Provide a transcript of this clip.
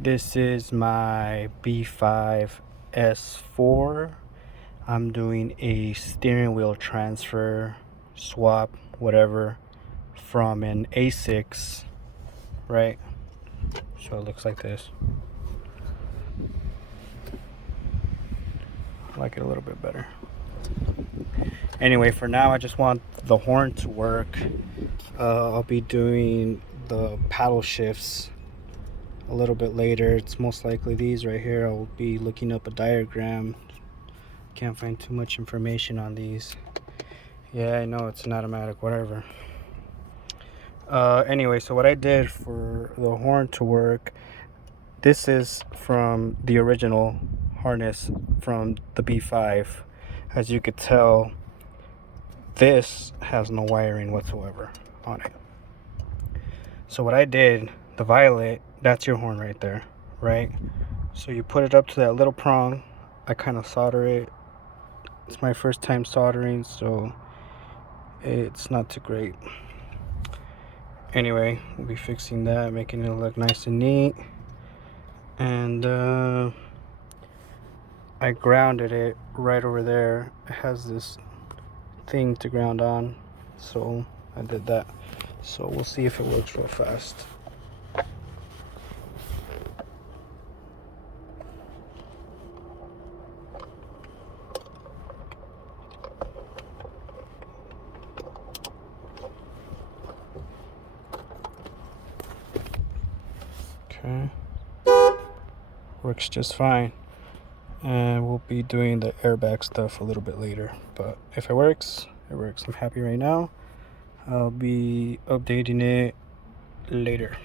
This is my B5 S4. I'm doing a steering wheel transfer, swap, whatever, from an A6, right? So it looks like this. I like it a little bit better. Anyway, for now, I just want the horn to work. I'll be doing the paddle shifts a little bit later. It's most likely these right here. I'll be looking up a diagram. Can't find too much information on these. Yeah, I know it's an automatic, whatever. Anyway, so what I did for the horn to work, this is from the original harness from the B5. As you could tell, this has no wiring whatsoever on it. So what I did, the violet, that's your horn right there, right? So you put it up to that little prong. I kind of solder it. It's my first time soldering, so it's not too great. Anyway, we'll be fixing that, making it look nice and neat. And I grounded it right over there. It has this thing to ground on, so I did that. So we'll see if it works real fast. Okay, works just fine. And we'll be doing the airbag stuff a little bit later, but if it works, it works. I'm happy right now. I'll be updating it later.